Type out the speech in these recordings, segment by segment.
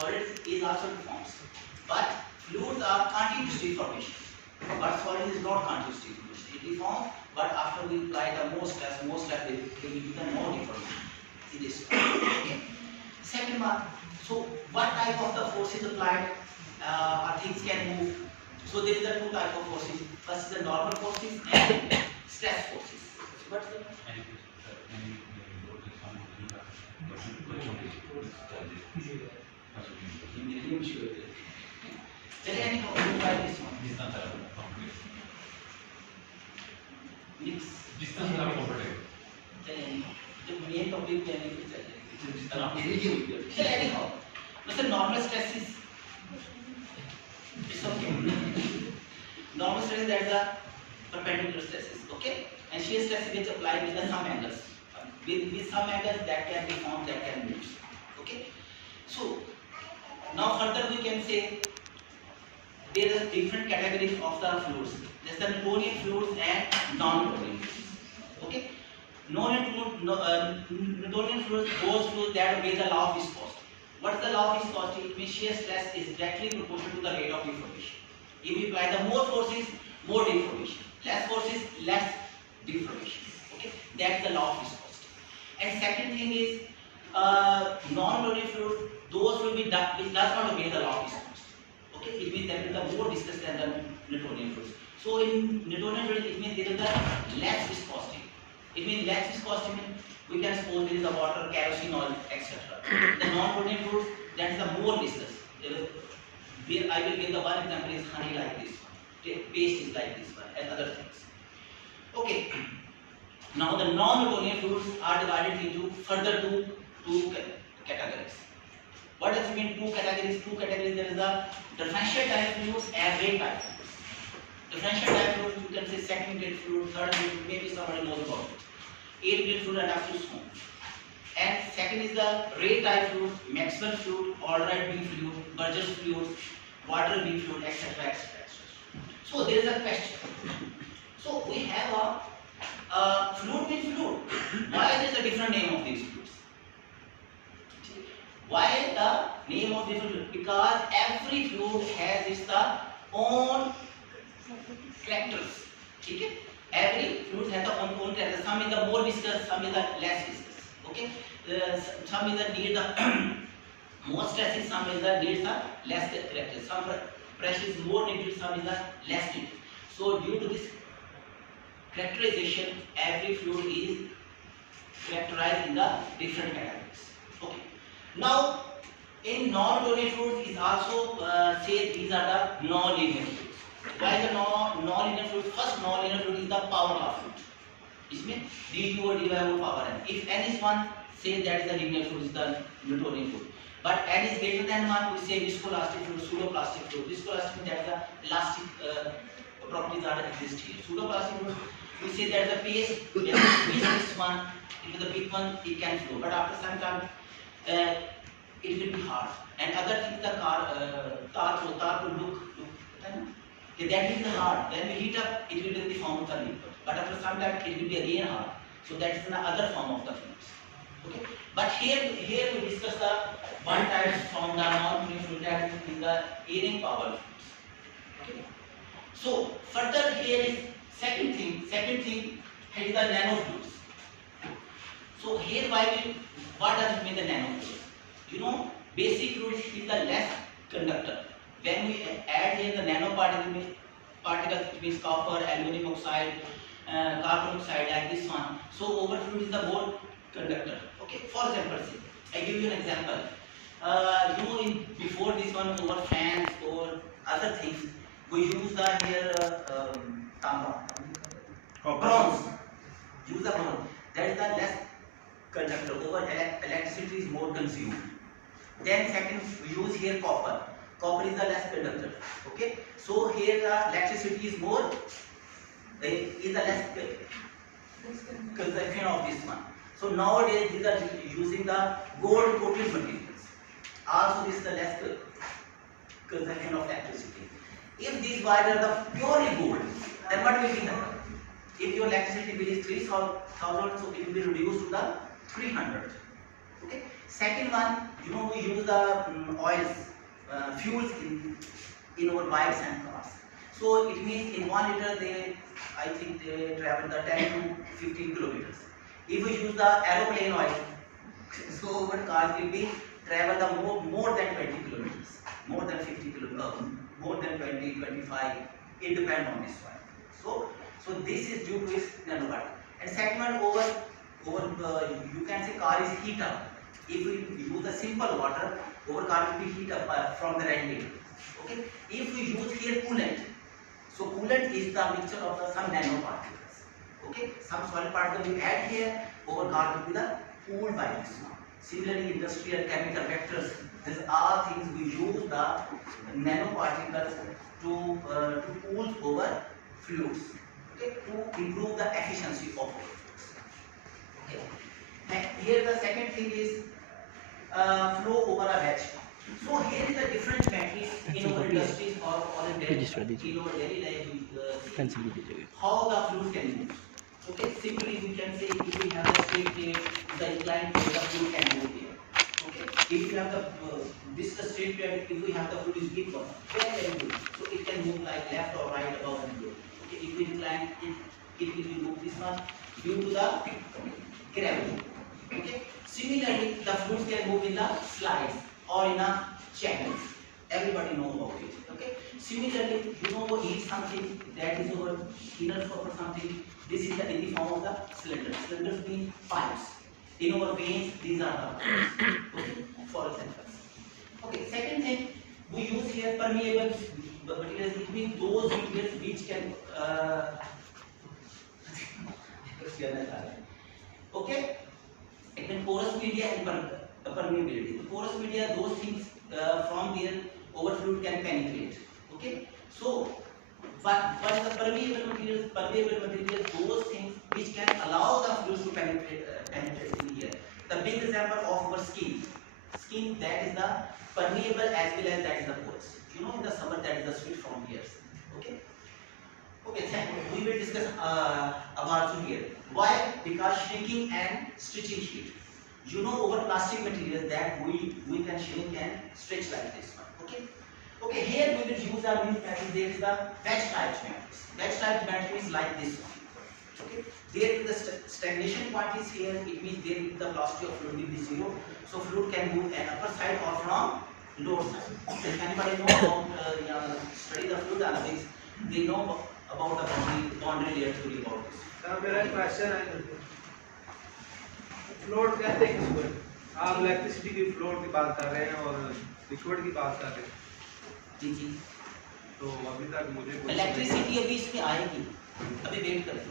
solids is also deformed. But fluids are continuous deformation. But solid is not continuous deformation. It deforms, but after we apply the more stress they will become more deformation in this one. Okay. Second one, so what type of the forces applied things can move? So there is a two type of forces. First is the normal forces and stress forces. What's the चलिए anyhow, we try this one. Distance are comfortable. चलिए anyhow, जब main topic पे आने पे चलिए anyhow, मतलब normal stress is it's okay. Normal stress, that is a perpendicular stresses, okay, and shear stress which applied with the some angles, with some angles that can be formed, that can move. Okay, so now further we can say there are different categories of the fluids. There's the Newtonian fluids and non-Newtonian fluids. Okay, Newtonian fluids, those fluids that obey the law of viscosity. What is the law of viscosity? It means shear stress is directly proportional to the rate of deformation. If we apply the more forces, more deformation. Less forces, less deformation. Okay, that's the law of viscosity. And second thing is non-Newtonian fluids, those will be which does not obey the law of viscosity. Okay, it means that is the more viscous than the Newtonian fluids. So in Newtonian fluids, it means there is the less viscosity. It means less viscosity means we can suppose there is a water, kerosene oil, etc. The non-Newtonian fluids, that is the more viscous. Here I will give the one example is honey like this one, paste is like this one, and other things. Okay. Now the non-Newtonian fluids are divided into further two categories. What does it mean? Two categories. There is the differential type fluids and rate type fluids. Differential type fluids, you can say second grade fluid, third grade, maybe somebody knows about it. 8th grade fluid and up to so. And second is the rate type fluids, Maxwell fluid, Albright beam fluid, Burgess fluid, water beam fluid, etc. So there is a question. So we have a fluid with fluid. Why there is a different name of these fluids? Why the name of different fluid? Because every fluid has its own characters. Okay? Every fluid has the own characters. Some is the more viscous, some is the less viscous. Okay? Some is the need the more stresses, some is the needs the less characters. Some pressure is more needed, some is the less needed. So due to this characterization, every fluid is characterized in the different categories. Okay. Now, in non-Newtonian fluids is also say these are the non-linear fluids. Why the non-linear fluids? First non-linear fluid is the power law fluid. इसमें du or dy over power n. If n is 1, say that is the linear fluid, is the Newtonian fluid. But n is greater than 1, we say viscoelastic fluid, pseudoplastic fluid. Viscoelastic means that the elastic properties are exist here. Pseudoplastic fluid, we say that the pace, this one, into the big one, it can flow. But after some time, it will be hard. And other things, the tar will look, okay, that is the hard. When we heat up, it will be in the form of the liquid. But after some time, it will be again hard. So that is another form of the fluids. Okay. But here we discuss the one type from the non-linear fluid, that is in the airing power fluids. Okay. So further here is second thing is the nanofluids. So here what does it mean the nanofluids? You know, basic fluids is the less conductor. When we add here the nanoparticles, it means copper, aluminum oxide, carbon oxide, like this one. So over fluid is the more conductor. Okay. For example, I give you an example. Before this one, over fans or other things, we use the here bronze. Use the bronze. That is the less conductor. Over electricity is more consumed. Then second, we use here copper. Copper is the less conductor. Okay. So here the electricity is more. Is the less consumption of this one. So nowadays these are using the gold coated materials. Also this is the less consumption of electricity. If these wires are the purely gold, then what will be happen? If your electricity bill is 3,000, so it will be reduced to the 300. Okay. Second one, you know, we use the oils, fuels in our bikes and cars. So it means in 1 liter they, I think they travel the 10 to 15 kilometers. If we use the aeroplane oil, so our cars will be travel the more than 20 kilometers, more than 50 kilometers, more than 20, 25. It depends on this one. So this is due to its nanoparticle. And second one, you can say car is heat up. If we use the simple water, our car will be heat up from the radiator. Okay. If we use here coolant, so coolant is the mixture of the some nanoparticles. Okay. Some solid particle we add here, our car will be the cooled by this one. Similarly, industrial chemical vectors, these are things we use the nanoparticles to cool over fluids, okay, to improve the efficiency of our fluids. Okay. And here the second thing is flow over a batch. So here is the different batteries in our industries or in our daily life. How the fluid can move. Okay, simply we can say if we have a straight plate, the inclined plate, the fluid can move here. Okay, if you have the this is a straight plate, if we have the fluid is big one, very good. So it can move like left or right, above and below. Okay, if we incline it will move this one due to the gravity. Okay, similarly the fluid can move in the slides or in a channels. Everybody know about it. Okay, similarly you know heat something that is over inner for something. This is in the form of the cylinders. Cylinders mean pipes. In our veins, these are the pipes. Okay, for example. Okay, second thing, we use here permeable materials. It means those materials which can okay, it means porous media and permeability. The porous media, those things from there over fluid can penetrate. Okay, so what is the permeable materials? Permeable materials, those things which can allow the fluids to penetrate in here. The big example of our skin. Skin, that is the permeable as well as that is the porous. You know, in the summer that is the sweat from here. Okay. Okay, we will discuss about here. Why? Because shrinking and stretching heat. You know, over plastic materials that we can shrink and stretch like this one. Okay. Okay, here we will use our new method. There is the batch type matrix. Batch type matrix is like this one. Okay. There is the stagnation point is here. It means there is the velocity of fluid will be zero. So fluid can move an upper side or from lower side. If anybody know about study the fluid analytics, they know about the boundary layer theory about this. Now, मेरा question है, float कहते हैं किसको? आप electricity की float की बात कर रहे हैं और liquid की बात कर रहे हैं। जी जी। तो अभी तक मुझे इलेक्ट्रिसिटी अभी इसमें आएगी, अभी वेट करें,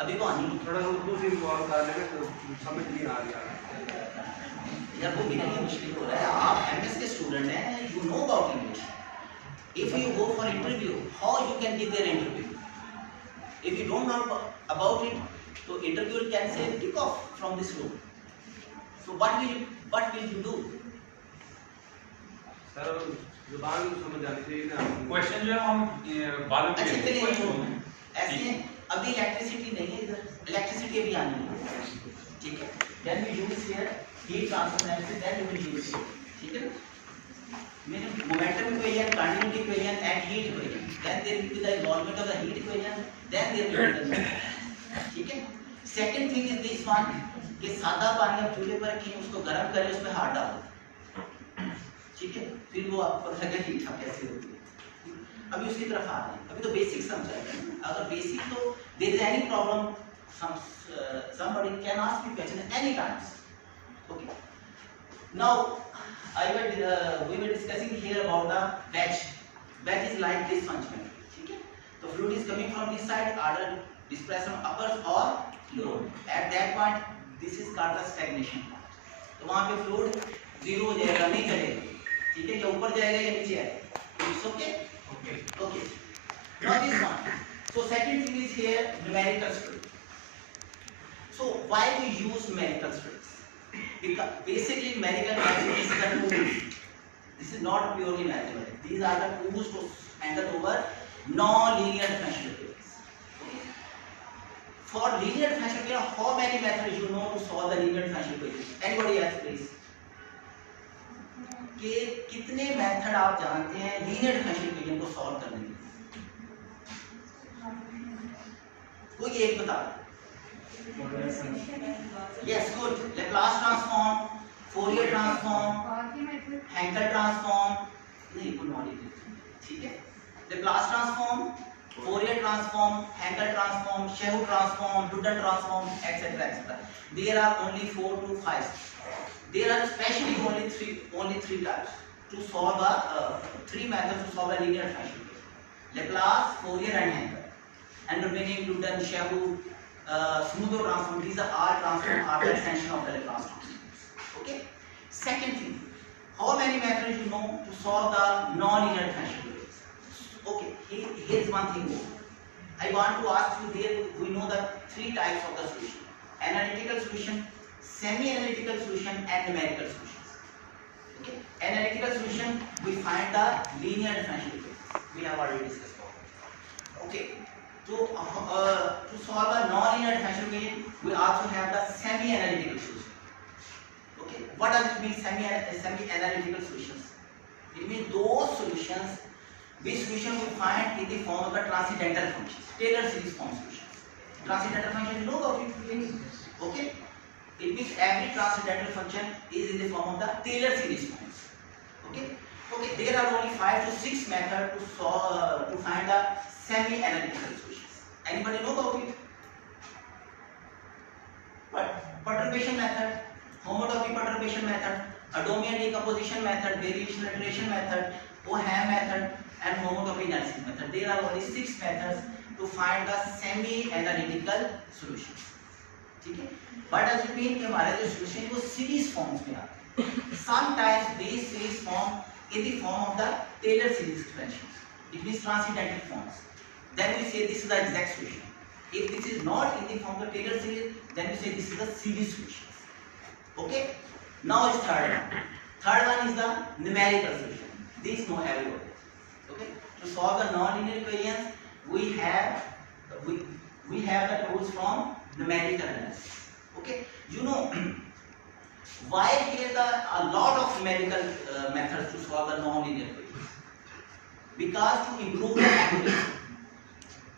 अभी वो आनी है। थोड़ा सा उर्दू से इन्वॉल्व कर लेंगे तो समझ नहीं आ रहा। यार वो मेरे लिए मुश्किल हो रहा है। आप एमएस के स्टूडेंट हैं, you know about English. If you go for interview, how you can give their interview? If you don't know about it, so interviewer can say take off from this room. So what will you do? Sir जुबान को समझ आनी चाहिए ना। Question जो है हम बाद में अच्छा चलिए ऐसे अभी इलेक्ट्रिसिटी नहीं है इधर, इलेक्ट्रिसिटी अभी आनी है, ठीक है। Then we use here heat transfer analysis, then we will use it, ठीक है ना। meaning momentum equation, continuity equation and heat equation. Then there will be the involvement of the heat equation, then there will be the momentum. ठीक है। Second thing is this one कि सादा पानी आप चूल्हे पर रखिए, उसको गर्म करें, उसमें हाथ डालो, ठीक है, फिर वो आपको पता लगे हीट कैसे होती है। अभी उसकी तरफ आ रहे हैं, अभी तो बेसिक समझा रहे हैं। अगर बेसिक तो there is any problem, somebody can ask me question any times. Okay. Now we were discussing here about the batch. Batch is like this function. Okay? The fluid is coming from this side, either displaced from upper or lower. At that point, this is called the stagnation point. तो वहाँ पे fluid zero हो जाएगा, नहीं चलेगा, ठीक है, या ऊपर जाएगा या नीचे आएगा. It's okay? Okay. Okay. Now this one. So second thing is here numerical strength. So why we use numerical strength? Because basically numerical mathematics is the tools. This is not purely mathematics. These are the tools to handle over non-linear differential equations. For linear differential equation, how many methods you know to solve the linear differential equation? Anybody else, please? कि कितने method आप जानते हैं linear differential equation को solve करने के? कोई एक बता. Yes, good. Laplace transform, Fourier transform, Hankel transform. नहीं, good knowledge. ठीक है? Laplace transform, Fourier transform, Hankel transform, Shehu transform, Duden transform, etc., etc. There are only 4 to 5. There are especially only three types to solve three methods to solve a linear differential equation: Laplace, Fourier, and Hankel. And remaining Duden, Shehu, pseudo transform. These are all transform are the extension of the Laplace transform. Okay. Second thing, how many methods you know to solve the non-linear differential equations? Okay. Here's one thing more. I want to ask you there. We know the three types of the solution: analytical solution, semi-analytical solution, and numerical solutions. Okay. Analytical solution, we find the linear differential equations. We have already discussed about it. Okay. To solve a non-linear differential equation, we also have the semi-analytical solution. Okay. What does it mean, semi-analytical solutions? It means those solutions which solution we find in the form of a transcendental function, Taylor series form solutions. Transcendental function, you know about it? Okay. It means every transcendental function is in the form of the Taylor series forms. Okay. Okay. There are only 5 to 6 methods to solve to find the semi-analytical solutions. Anybody know about it? What? Perturbation method, homotopy perturbation method, Adomian decomposition method, variation iteration method, Boham method, and homotopy analysis method. There are only 6 methods to find the semi-analytical solutions. ठीक है? What does it mean कि हमारे जो solution वो series forms में आते हैं. Sometimes these series form in the form of the Taylor series expansions. It means transcendental forms. Then we say this is the exact solution. If this is not in the form of the Taylor series, then we say this is the series solution. Okay? Now is third one. Third one is the numerical solution. These know everybody. Okay? To solve the non-linear equations, we have the tools from numerical analysis. Okay? You know why here a lot of numerical methods to solve the non-linear equations? Because to improve the accuracy.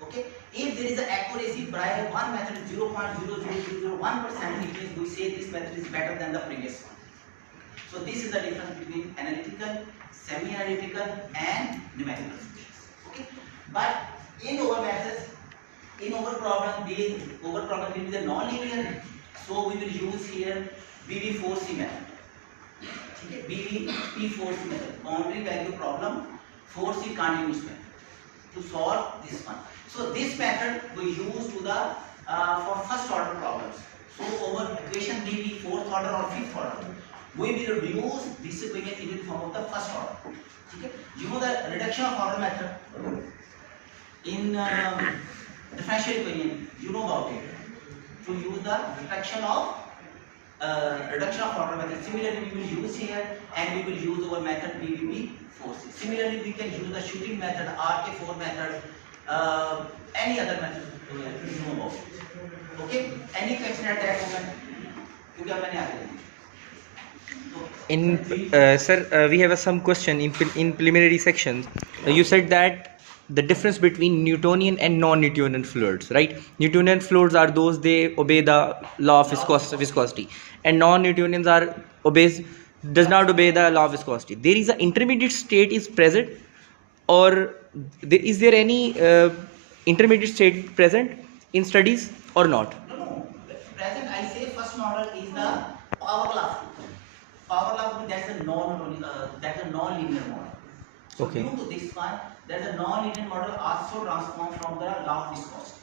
Okay, if there is an accuracy by one method is 0.00001%, it means we say this method is better than the previous one. So this is the difference between analytical, semi-analytical, and numerical solutions. Okay, but in our methods, in our problem will be the non-linear, so we will use here BB4C method. Okay, BB4C method, boundary value problem, 4C continuous method to solve this one. So this method we use to the for first order problems. So our equation may be fourth order or fifth order. We will reduce this equation in the form of the first order. Okay? You know the reduction of order method in differential equation. You know about it. To use the reduction of order method. Similarly, we will use here, and we will use our method BBB4C. Similarly, we can use the shooting method, RK4 method. Any other method you know about it. Okay? Any question at that moment? क्योंकि अब मैंने आगे Sir, we have some question in preliminary sections. You said that the difference between Newtonian and non-Newtonian fluids, right? Newtonian fluids are those they obey the law of viscosity, and non-Newtonians does not obey the law of viscosity. There is an intermediate state is present, or is there any intermediate state present in studies or not? No. Present, I say first model is the power law. Power law, that's a non-linear model. So Okay. due to this one, there's a non-linear model also transformed from the law of viscosity.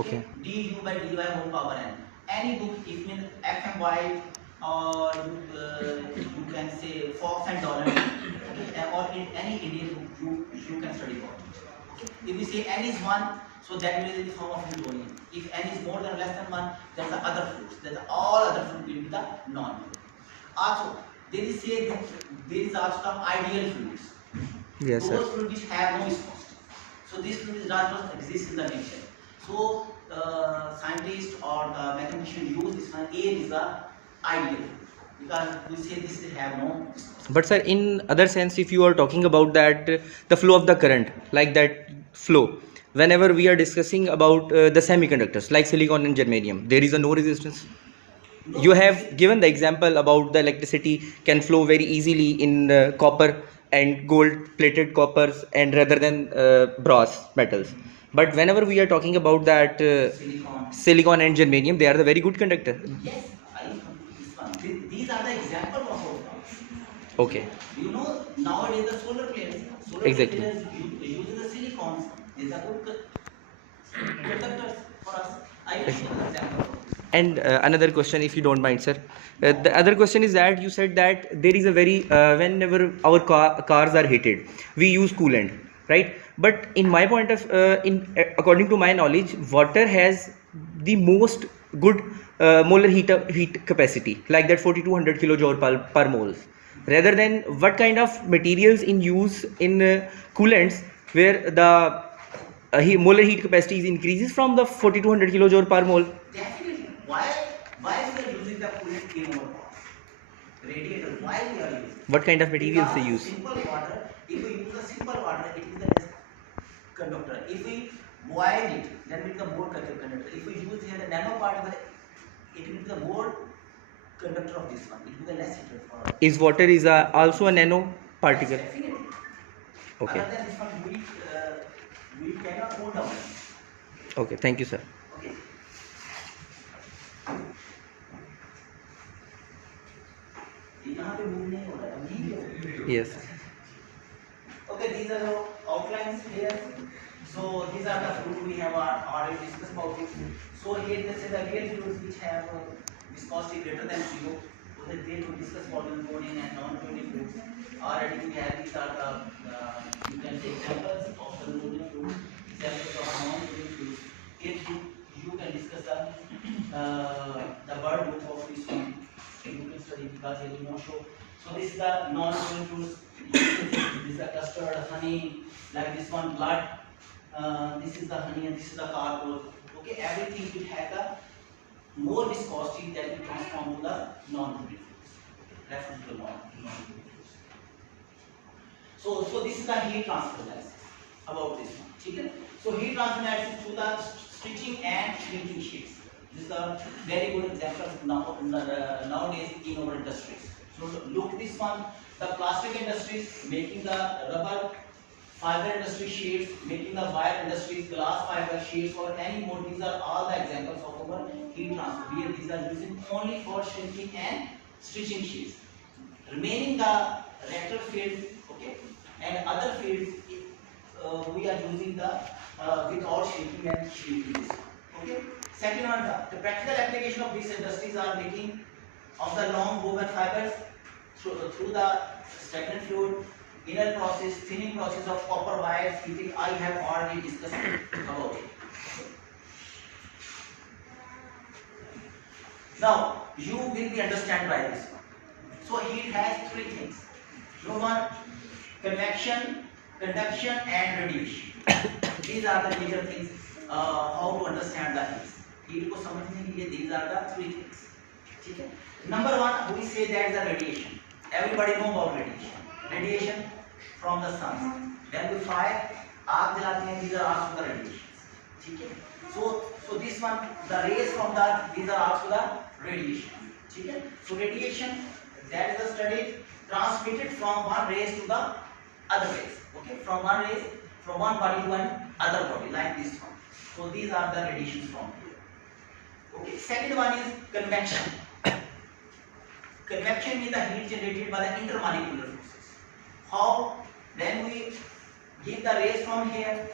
Okay. du by dy whole power n. Any book, if means FM White or you can say Fox and Dolan, okay, or in any Indian book you can study about it. Okay. If we say n is 1, so that will be in the form of Newtonian. If n is more than or less than 1, then the other fluids, then all other fluids will be the non-Newtonian. Also, there is also the ideal fluids. Yes, sir. Those fluids which have no viscosity. So these fluids does not exist in the nature. So scientist or the mathematician use this one, A is the ideal, because we say this have no viscosity. But sir, in other sense, if you are talking about that the flow of the current, like that flow, whenever we are discussing about the semiconductors like silicon and germanium, there is a no resistance. No, You have given the example about the electricity can flow very easily in copper and gold plated coppers and rather than brass metals. But whenever we are talking about that silicon. silicon and germanium, they are the very good conductor. Yes, I come to this one. These are the example of our. Okay, You know, nowadays the solar exactly. players use the silicons. These are good conductors for us. I will show the example of this. And another question, if you don't mind, sir. The other question is that you said that there is a very whenever our cars are heated, we use coolant, right? But in my point of according to my knowledge, water has the most good molar heat capacity, like that 4200 kilojoule per moles. Rather than what kind of materials in use in coolants where the molar heat capacity is increases from the 4200 kilojoule per mole. Definitely. Why we are using the coolant in our cars? Radiator. Why we are using? What kind of materials they Because use? simple water. If we use a simple water, it is the less conductor. If we boil it, then it is the more conductor. If we use here the nanoparticle, it will be the more conductor of this one. It will be the less heater for us. Is water is also a nano Yes, particle? definitely. Okay. Other than this one, we cannot hold down. Okay. Thank you, sir. Okay. यहाँ पे move नहीं हो रहा है, अब यहीं पे हो रहा है। Yes. Okay, these are the outlines here. So these are the fluid we have already discussed about it. So here this is the real fluids which have viscosity greater than 0. So that they to discuss about Newtonian and non-Newtonian fluids. Already we have these are the you can take examples of the Newtonian fluids, examples of non-Newtonian fluids. If you can discuss the bird book of this one, you can study because it will not show. So this is the non-Newtonian fluids. This is the custard, honey, like this one, blood. This is the honey and this is the cardboard. Okay, everything will have the more viscosity that will transform to the non-liquid fluids. Refer to the non-liquid fluids. So this is the heat transfer analysis about this one. Okay? So heat transfer analysis through the stitching and shrinking sheets. This is a very good example nowadays in our industries. So look this one. The plastic industries making the rubber fiber industry sheets, making the wire industries glass fiber sheets or any more. These are all the examples of our heat transfer. Here these are using only for shrinking and stitching sheets. Remaining the reactor field, okay, and other fields we are using the without shrinking and shrinking. Okay. Second one, the practical application of these industries are making of the long woven fibers through the stagnant fluid, inner process, thinning process of copper wires, heating. I have already discussed about it. Now you will be understand by this one. So heat has three things. Number one, convection, conduction, and radiation. These are the major things. How to understand the heat. Heat को समझने के लिए these are the three things. ठीक है? Number one, we say that is the radiation. Everybody know about radiation. Radiation from the sun. When we fire, आग जलाते हैं. These are also the radiations. ठीक है? So this one, the rays from that, these are also the radiation. ठीक है? So radiation, that is the study transmitted from one rays to the other rays. Okay? From one body to another body, like this one. So these are the radiations from here. Okay. Second one is convection. Convection means the heat generated by the intermolecular forces. How? When we give the rays from here,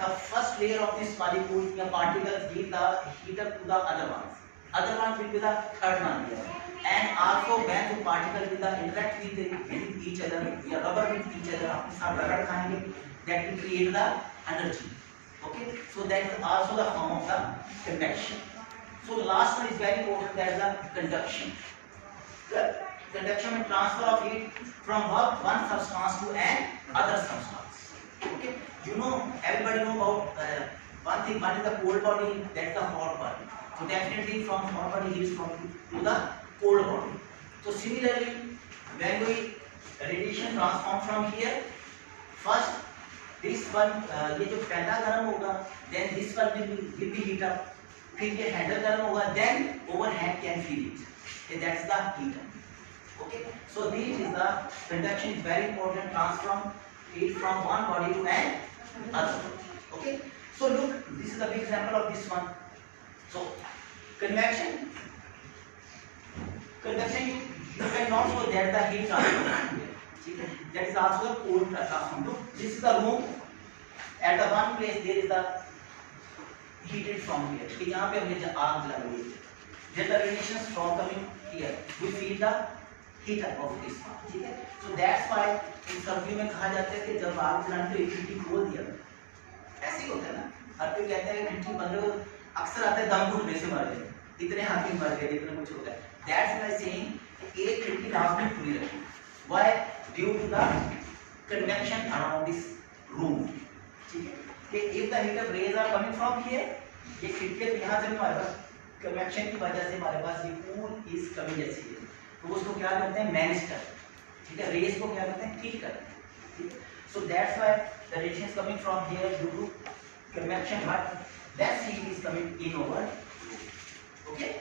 the first layer of this molecule, the particles give the heat up to the other ones. Other ones will be the third one here. And also when the particles will interact with each other, या rubber with each other, अपने साथ रगड़ खाएंगे, that will create the energy. Okay, so that is also the form of the convection. So the last one is very important, that is the conduction. The conduction and transfer of heat from one substance to another substance. Okay, you know, everybody know about one thing, one is the cold body, that's the hot body. So definitely from hot body heats from to the cold body. So similarly, when we radiation transform from here, first this one ये जो पहला गर्म होगा, then this one will be heat up, फिर ये handle गर्म होगा, then overhead can feel it. Okay, that's the heat up. Okay, so this is the conduction is very important. Transform heat from one body to another. Okay, so look, this is a big example of this one. So convection, you cannot show that the heat transfer. That is also a cold transform. Look, this is the room. At the one place there is the heated from here. कि यहाँ पे हमने आग जला रही है. Then the radiations from coming here, we feel the heat of this one. ठीक है? So that's why इन सर्दियों में कहा जाता है कि जब आग जलाने तो एक खिड़की खोल दिया. ऐसे ही होता है ना. हर कोई कहता है कि खिड़की बंद करो. अक्सर आता है दम घुटने से मर गए. इतने हाथी मर गए, इतना कुछ होता है. That's why saying एक खिड़की लाजमी खुली रखें. Why? Due to the convection around this room. ठीक है? कि if the heat of rays are coming from here, ये खिड़की तो यहाँ से भी हमारे पास convection की वजह से हमारे पास ये cool is coming जैसी है. तो उसको क्या करते हैं? Manage करते हैं. ठीक है? Rays को क्या करते हैं? Heat करते हैं. ठीक है? So that's why the radiation is coming from here due to convection, but that heat is coming in over. Okay?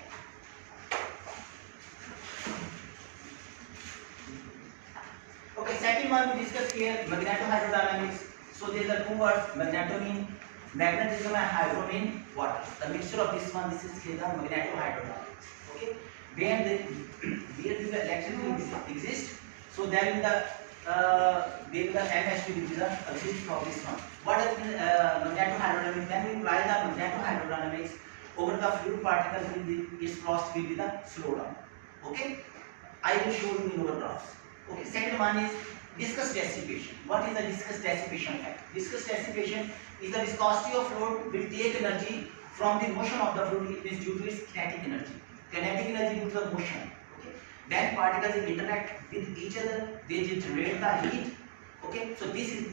Okay, second one we discuss here, magnetohydrodynamics. So there are two words, magneto mean magnetism and hydro mean water. The mixture of this one, this is here the magnetohydrodynamics. Okay, where the electricity exists, so there will the MH will be the resist of this one. What is magnetohydrodynamics? Then we apply the magnetohydrodynamics over the fluid particles, its velocity will be the slow down. Okay, I will show you in our graphs. Okay, second one is viscous dissipation. What is the viscous dissipation effect? Viscous dissipation is the viscosity of fluid will take energy from the motion of the fluid. It is due to its kinetic energy. Kinetic energy due to the motion. Okay, when particles interact with each other, they generate the heat. Okay, so this is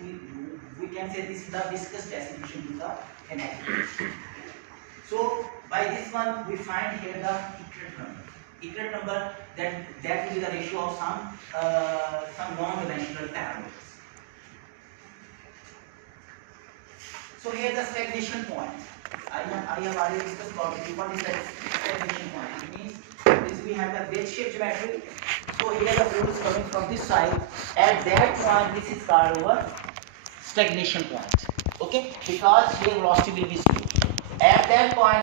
we can say this is the viscous dissipation due to the kinetic energy. So by this one we find here the Eckhart number. Eckhart number that will be the ratio of some non-dimensional parameters. So here the stagnation point. I have already discussed about it. What is the stagnation point? It means this we have the wedge-shaped geometry. So here the fluid is coming from this side. At that point, this is called our stagnation point. Okay, because here velocity will be slow. At that point.